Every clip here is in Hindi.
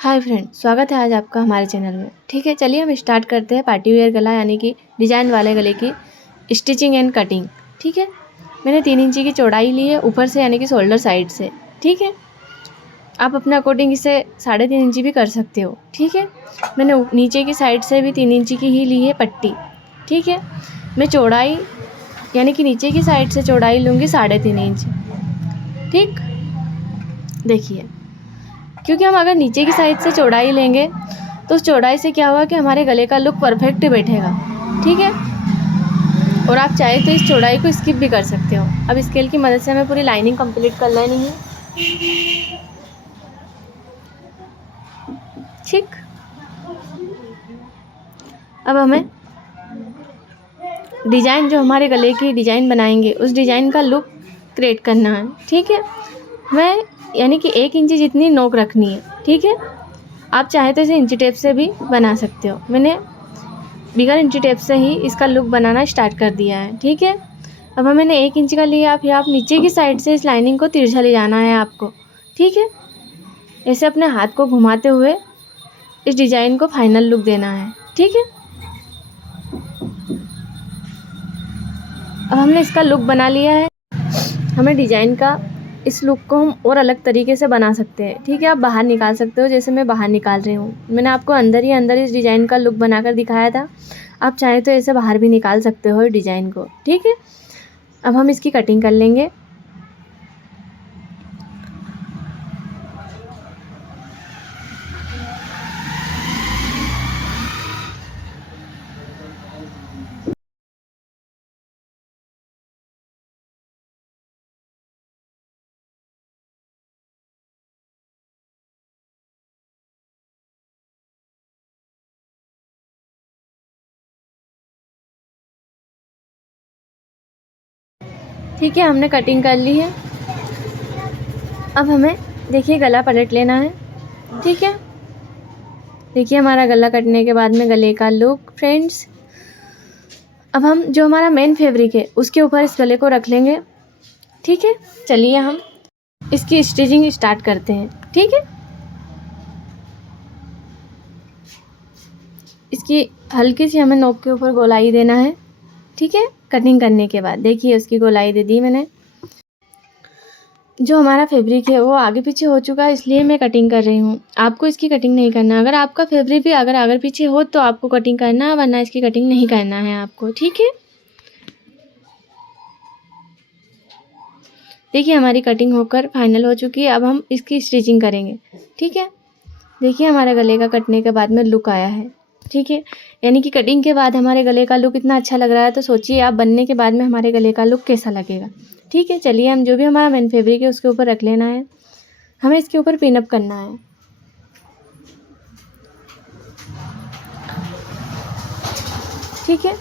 हाय फ्रेंड, स्वागत है आज आपका हमारे चैनल में। ठीक है, चलिए हम स्टार्ट करते हैं पार्टी वेयर गला यानी कि डिज़ाइन वाले गले की स्टिचिंग एंड कटिंग। ठीक है, मैंने 3 इंची की चौड़ाई ली है ऊपर से यानी कि शोल्डर साइड से। ठीक है, आप अपने अकॉर्डिंग इसे 3.5 इंची भी कर सकते हो। ठीक है, मैंने नीचे की साइड से भी 3 इंची की ही ली है पट्टी। ठीक है, मैं चौड़ाई यानी कि नीचे की साइड से चौड़ाई लूँगी 3.5 इंच। ठीक, देखिए, क्योंकि हम अगर नीचे की साइड से चौड़ाई लेंगे तो उस चौड़ाई से क्या हुआ कि हमारे गले का लुक परफेक्ट बैठेगा। ठीक है, और आप चाहे तो इस चौड़ाई को स्किप भी कर सकते हो। अब स्केल की मदद से हमें पूरी लाइनिंग कंप्लीट कर लेनी है। ठीक, अब हमें डिज़ाइन जो हमारे गले की डिज़ाइन बनाएंगे उस डिज़ाइन का लुक क्रिएट करना है। ठीक है, मैं यानी कि 1 इंची जितनी नोक रखनी है। ठीक है, आप चाहे तो इसे इंची टेप से भी बना सकते हो। मैंने बिगर इंची टेप से ही इसका लुक बनाना स्टार्ट कर दिया है। ठीक है, अब मैंने 1 इंच का लिया, फिर आप नीचे की साइड से इस लाइनिंग को तिरछा ले जाना है आपको। ठीक है, ऐसे अपने हाथ को घुमाते हुए इस डिज़ाइन को फाइनल लुक देना है। ठीक है, अब हमने इसका लुक बना लिया है। हमें डिज़ाइन का इस लुक को हम और अलग तरीके से बना सकते हैं। ठीक है, आप बाहर निकाल सकते हो, जैसे मैं बाहर निकाल रही हूँ। मैंने आपको अंदर ही अंदर इस डिज़ाइन का लुक बनाकर दिखाया था। आप चाहें तो ऐसे बाहर भी निकाल सकते हो डिज़ाइन को। ठीक है, अब हम इसकी कटिंग कर लेंगे। ठीक है, हमने कटिंग कर ली है। अब हमें देखिए गला पलट लेना है। ठीक है, देखिए हमारा गला कटने के बाद में गले का लुक फ्रेंड्स। अब हम जो हमारा मेन फैब्रिक है उसके ऊपर इस गले को रख लेंगे। ठीक है, चलिए हम इसकी स्टिचिंग स्टार्ट करते हैं। ठीक है, इसकी हल्की सी हमें नोक के ऊपर गोलाई देना है। ठीक है, कटिंग करने के बाद देखिए उसकी गोलाई दे दी मैंने। जो हमारा फैब्रिक है वो आगे पीछे हो चुका है, इसलिए मैं कटिंग कर रही हूँ। आपको इसकी कटिंग नहीं करना। अगर आपका फैब्रिक भी अगर आगे पीछे हो तो आपको कटिंग करना है, वरना इसकी कटिंग नहीं करना है आपको। ठीक है, देखिए हमारी कटिंग होकर फाइनल हो चुकी है। अब हम इसकी स्टिचिंग करेंगे। ठीक है, देखिए हमारे गले का कटने के बाद में लुक आया है। ठीक है, यानी कि कटिंग के बाद हमारे गले का लुक इतना अच्छा लग रहा है, तो सोचिए आप बनने के बाद में हमारे गले का लुक कैसा लगेगा। ठीक है, चलिए हम जो भी हमारा मेन फैब्रिक है उसके ऊपर रख लेना है। हमें इसके ऊपर पिनअप करना है। ठीक है,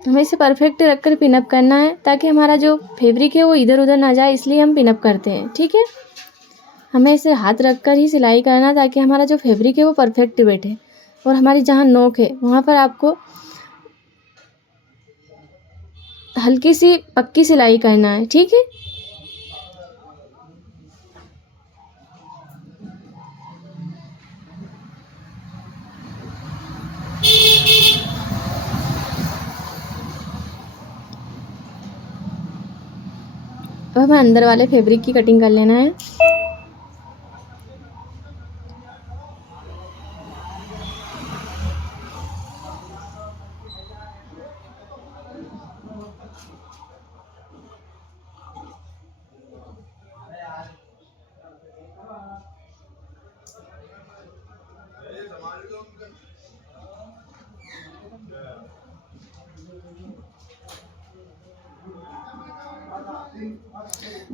हमें इसे परफेक्ट रखकर पिनअप करना है ताकि हमारा जो फैब्रिक है वो इधर उधर ना जाए, इसलिए हम पिनअप करते हैं। ठीक है, हमें इसे हाथ रखकर ही सिलाई करना ताकि हमारा जो फैब्रिक है वो परफेक्ट बैठे। और हमारी जहाँ नोक है वहाँ पर आपको हल्की सी पक्की सिलाई करना है। ठीक है, अब हमें अंदर वाले फैब्रिक की कटिंग कर लेना है।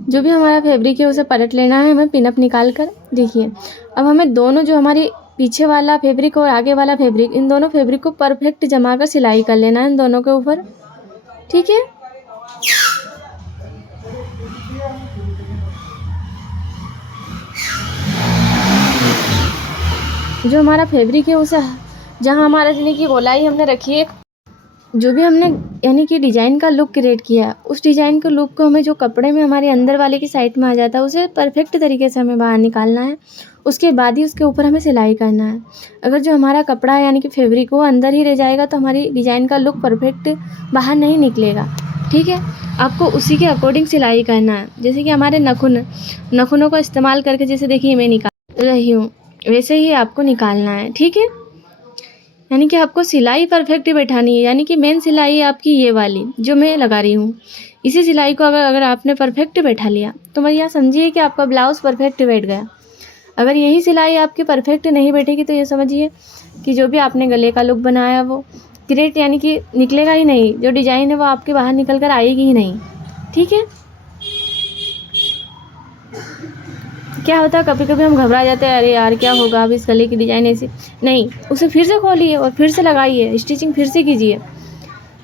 जो भी हमारा फैब्रिक है उसे पलट लेना है हमें पिनअप निकाल कर। देखिए अब हमें दोनों जो हमारी पीछे वाला फैब्रिक और आगे वाला फैब्रिक, इन दोनों फैब्रिक को परफेक्ट जमा कर सिलाई कर लेना है इन दोनों के ऊपर। ठीक है, जो हमारा फैब्रिक है उसे जहाँ हमारा जने की गोलाई हमने रखी है जो भी हमने यानी कि डिज़ाइन का लुक क्रिएट किया है, उस डिज़ाइन के लुक को हमें जो कपड़े में हमारे अंदर वाले की साइड में आ जाता है, उसे परफेक्ट तरीके से हमें बाहर निकालना है। उसके बाद ही उसके ऊपर हमें सिलाई करना है। अगर जो हमारा कपड़ा है यानी कि फैब्रिक वो अंदर ही रह जाएगा तो हमारी डिज़ाइन का लुक परफेक्ट बाहर नहीं निकलेगा। ठीक है, आपको उसी के अकॉर्डिंग सिलाई करना है। जैसे कि हमारे नाखूनों का इस्तेमाल करके जैसे देखिए मैं निकाल रही हूँ, वैसे ही आपको निकालना है। ठीक है, यानी कि आपको सिलाई परफेक्ट बैठानी है। यानी कि मेन सिलाई है आपकी ये वाली जो मैं लगा रही हूँ। इसी सिलाई को अगर आपने परफेक्ट बैठा लिया तो मैं यहाँ समझिए कि आपका ब्लाउज़ परफेक्ट बैठ गया। अगर यही सिलाई आपकी परफेक्ट नहीं बैठेगी तो ये समझिए कि जो भी आपने गले का लुक बनाया वो ग्रेट यानी कि निकलेगा ही नहीं। जो डिज़ाइन है वो आपके बाहर निकल कर आएगी ही नहीं। ठीक है, क्या होता है कभी कभी हम घबरा जाते हैं, अरे यार क्या होगा अब इस गले की डिज़ाइन ऐसी। नहीं, उसे फिर से खोलिए और फिर से लगाइए, स्टिचिंग फिर से कीजिए।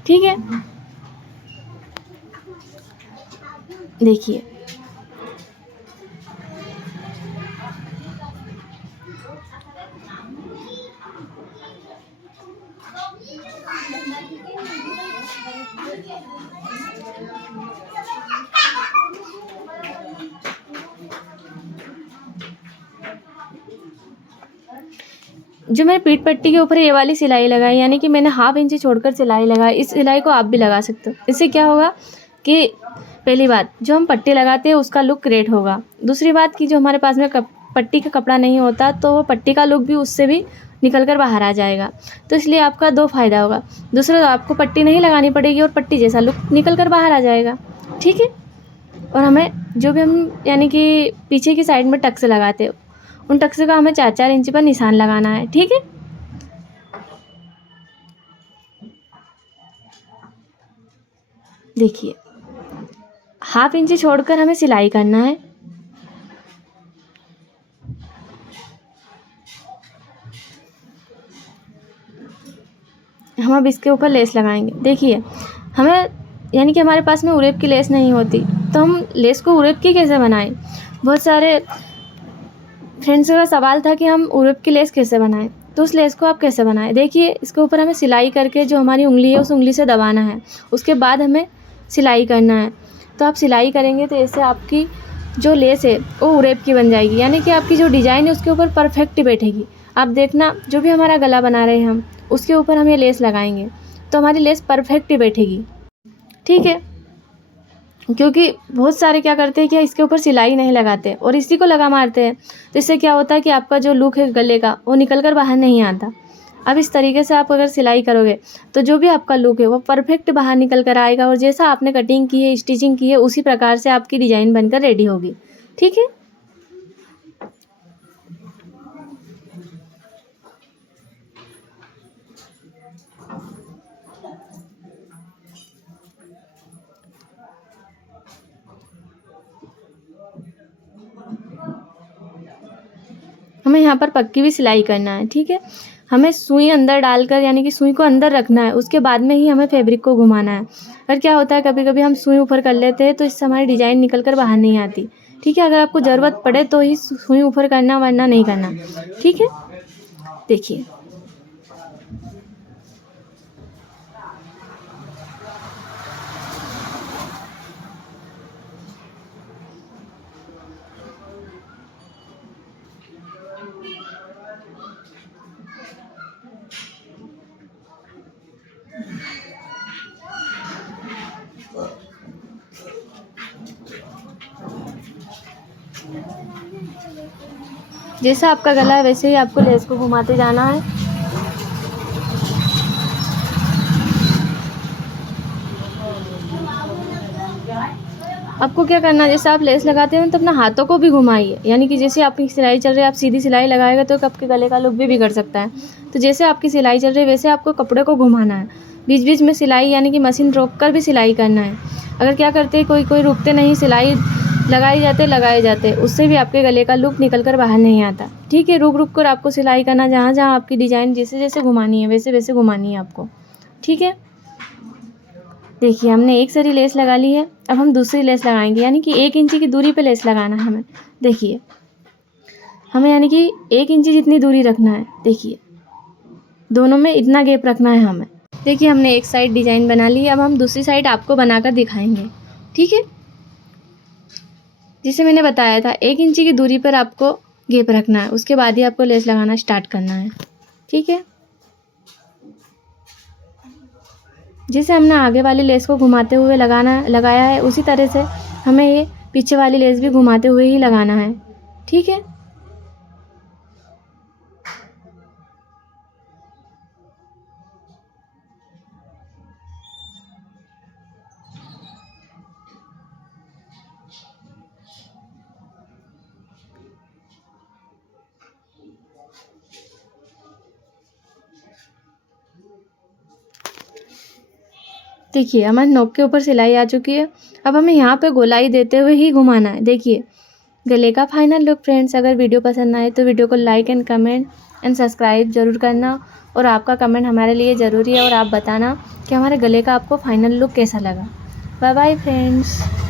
ठीक है, देखिए जो मैंने पीठ पट्टी के ऊपर ये वाली सिलाई लगाई यानी कि मैंने 1/2 इंच छोड़कर सिलाई लगाई। इस सिलाई को आप भी लगा सकते हो। इससे क्या होगा कि पहली बात जो हम पट्टी लगाते हैं उसका लुक क्रिएट होगा। दूसरी बात कि जो हमारे पास में पट्टी का कपड़ा नहीं होता तो वो पट्टी का लुक भी उससे भी निकल कर बाहर आ जाएगा। तो इसलिए आपका 2 फ़ायदा होगा। दूसरा, आपको पट्टी नहीं लगानी पड़ेगी और पट्टी जैसा लुक निकल कर बाहर आ जाएगा। ठीक है, और हमें जो भी हम यानी कि पीछे की साइड में टक्स लगाते हो उन टक्स का हमें 4-4 इंच पर निशान लगाना है। ठीक है, देखिए 1/2 इंच छोड़कर हमें सिलाई करना है। हम अब इसके ऊपर लेस लगाएंगे। देखिए हमें यानी कि हमारे पास में उरेब की लेस नहीं होती तो हम लेस को उरेब की कैसे बनाएं। बहुत सारे फ्रेंड्स का सवाल था कि हम उरेब की लेस कैसे बनाएं, तो उस लेस को आप कैसे बनाएं। देखिए इसके ऊपर हमें सिलाई करके जो हमारी उंगली है उस उंगली से दबाना है, उसके बाद हमें सिलाई करना है। तो आप सिलाई करेंगे तो ऐसे आपकी जो लेस है वो उरेब की बन जाएगी, यानी कि आपकी जो डिज़ाइन है उसके ऊपर परफेक्ट बैठेगी। आप देखना जो भी हमारा गला बना रहे हैं हम उसके ऊपर हम ये लेस लगाएंगे तो हमारी लेस परफेक्ट बैठेगी। ठीक है, क्योंकि बहुत सारे क्या करते हैं कि इसके ऊपर सिलाई नहीं लगाते और इसी को लगा मारते हैं, तो इससे क्या होता है कि आपका जो लुक है गले का वो निकल कर बाहर नहीं आता। अब इस तरीके से आप अगर सिलाई करोगे तो जो भी आपका लुक है वो परफेक्ट बाहर निकल कर आएगा और जैसा आपने कटिंग की है स्टिचिंग की है उसी प्रकार से आपकी डिज़ाइन बनकर रेडी होगी। ठीक है, हमें यहाँ पर पक्की भी सिलाई करना है। ठीक है, हमें सुई अंदर डालकर यानी कि सुई को अंदर रखना है, उसके बाद में ही हमें फैब्रिक को घुमाना है। और क्या होता है कभी कभी हम सुई ऊपर कर लेते हैं तो इससे हमारी डिज़ाइन निकल कर बाहर नहीं आती। ठीक है, अगर आपको ज़रूरत पड़े तो ही सुई ऊपर करना वरना नहीं करना। ठीक है, देखिए जैसा आपका गला है वैसे ही आपको लेस को घुमाते जाना है। आपको क्या करना है, जैसे आप लेस लगाते हैं तो अपना हाथों को भी घुमाइए, यानी कि जैसे आपकी सिलाई चल रही है आप सीधी सिलाई लगाएगा तो आपके गले का लुक भी बिगड़ सकता है। तो जैसे आपकी सिलाई चल रही है वैसे आपको कपड़े को घुमाना है, बीच बीच में सिलाई यानी कि मशीन रोक कर भी सिलाई करना है। अगर क्या करते हैं कोई रुकते नहीं, सिलाई लगाए जाते उससे भी आपके गले का लुक निकल कर बाहर नहीं आता। ठीक है, रुक रुक कर आपको सिलाई करना, जहाँ जहाँ आपकी डिज़ाइन जैसे जैसे घुमानी है वैसे वैसे घुमानी है आपको। ठीक है, देखिए हमने एक सारी लेस लगा ली है, अब हम दूसरी लेस लगाएंगे यानी कि 1 इंची की दूरी पे लेस लगाना है हमें। देखिए हमें यानी कि 1 इंची जितनी दूरी रखना है। देखिए दोनों में इतना गैप रखना है हमें। देखिए हमने एक साइड डिज़ाइन बना ली है, अब हम दूसरी साइड आपको बनाकर दिखाएंगे। ठीक है, जिसे मैंने बताया था 1 इंची की दूरी पर आपको गैप रखना है, उसके बाद ही आपको लेस लगाना स्टार्ट करना है। ठीक है, जिसे हमने आगे वाली लेस को घुमाते हुए लगाया है, उसी तरह से हमें ये पीछे वाली लेस भी घुमाते हुए ही लगाना है। ठीक है, देखिए हमारे नोक के ऊपर सिलाई आ चुकी है। अब हमें यहाँ पे गोलाई देते हुए ही घुमाना है। देखिए गले का फाइनल लुक। फ्रेंड्स, अगर वीडियो पसंद आए तो वीडियो को like and comment and subscribe ज़रूर करना, और आपका कमेंट हमारे लिए ज़रूरी है, और आप बताना कि हमारे गले का आपको फाइनल लुक कैसा लगा। Bye bye friends.